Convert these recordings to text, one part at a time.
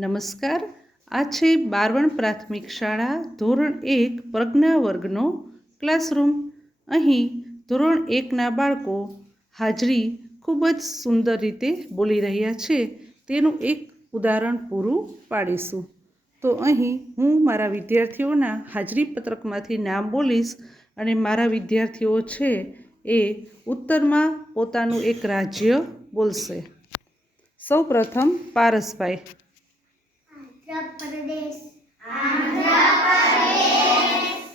નમસ્કાર, આ છે બારવણ પ્રાથમિક શાળા ધોરણ 1 પ્રજ્ઞા વર્ગનો ક્લાસરૂમ। અહીં ધોરણ 1ના બાળકો હાજરી ખૂબ જ સુંદર રીતે બોલી રહ્યા છે તેનું એક ઉદાહરણ પૂરું પાડીશું। તો અહીં હું મારા વિદ્યાર્થીઓના હાજરી પત્રકમાંથી નામ બોલીશ અને મારા વિદ્યાર્થીઓ છે એ ઉત્તરમાં પોતાનું એક રાજ્ય બોલશે। સૌ પ્રથમ પારસભાઈ। आंध्र प्रदेश।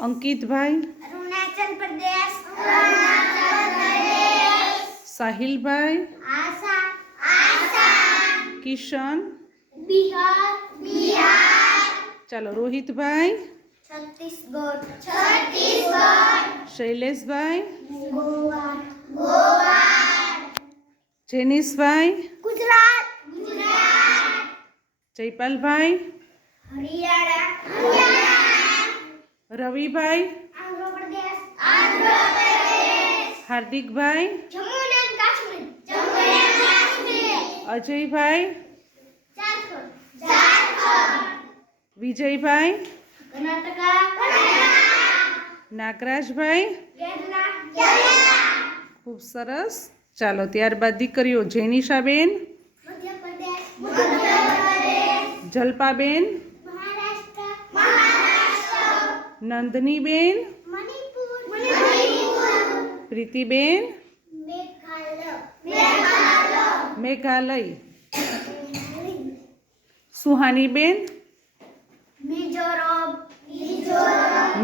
अंकितभाई। अरुणाचल प्रदेश। साहिलभाई। आसाम। किशन। बिहार। चलो रोहितभाई। छत्तीसगढ़। शैलेशभाई। गोवा। जेनिसभाई। गुजरात। जयपालभाई। हरियाणा। रविभाई। आंध्र प्रदेश। हार्दिकभाई। जम्मू एंड कश्मीर। अजयभाई। झारखंड। विजयभाई। कर्नाटका। नागराजभाई। केरला। खूब सरस। चालो त्यारबाद दीकरीओ जेनिशाबेन। मध्य प्रदेश। जल्पाबेन। महाराष्ट्र। नंदनीबेन। मणिपुर। प्रीतिबेन। मेघालय। सुहानीबेन।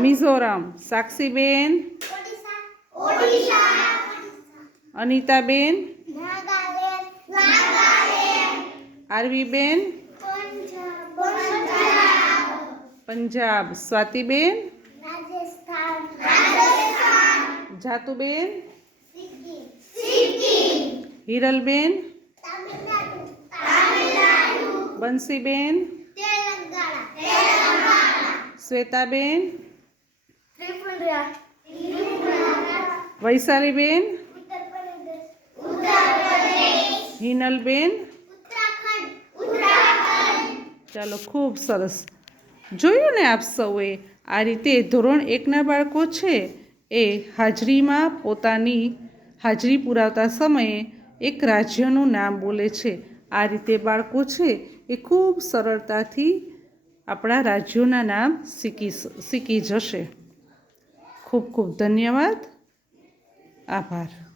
मिजोरम। साक्षीबेन। ओडिशा। अनीताबेन। नागालैंड। आरवीबेन। पंजाब। स्वातिबेन। राजस्थान। जातुबेन। सिक्किम। हिरलबेन। तमिलनाडु। बंसीबेन। तेलंगाना। श्वेताबेन। त्रिपुरा। वैशालीबेन। उत्तर प्रदेश। हिनलबेन। उत्तराखंड। ચાલો ખૂબ સરસ। જોયું ને આપ સૌએ આ રીતે ધોરણ 1ના બાળકો છે એ હાજરીમાં પોતાની હાજરી પુરાવતા સમયે એક રાજ્યનું નામ બોલે છે। આ રીતે બાળકો છે એ ખૂબ સરળતાથી આપણા રાજ્યોના નામ શીખી જશે। ખૂબ ખૂબ ધન્યવાદ। આભાર।